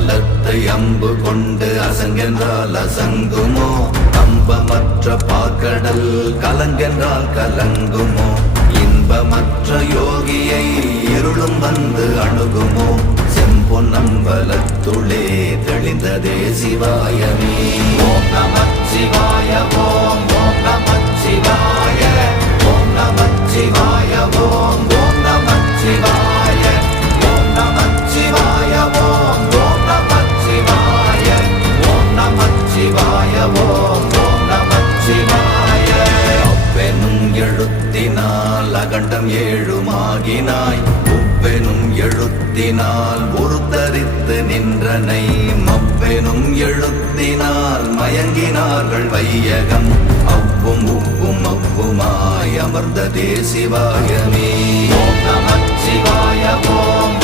பலத்தை அம்பு கொண்டு அசங்கென்றால் அசங்குமோ? கம்பமற்ற பாக்கடல் கலங்கென்றால் கலங்குமோ? இன்பமற்ற யோகியை இருளும் வந்து அணுகுமோ? செம்பொன்னம்பலத்துளே தெளிந்ததே சிவாயமே. ஓம் நமச்சிவாய ஓம் ஓம் நமச்சிவாய ஓம் நமச்சிவாய ஓம் ஓம் நமச்சிவாய ஓம் நமச்சிவாய ஓம் ஓம் நமச்சிவாய ஓம் நமச்சிவாய ஓம் ஓம் நமச்சிவாய. அவ்வெனும் எழுத்தினால் அகண்டம் ஏழுமாகினாய், உவ்வெனும் எழுத்தினால் உருத்தரித்து நின்றனை, மவ்வெனும் எழுத்தினால் மயங்கினார்கள் வையகம், அவ்வும் உவ்வும் அவ்வுமாய் அமர்ந்ததே சிவாயமே. ஓம் நமச்சிவாய ஓம்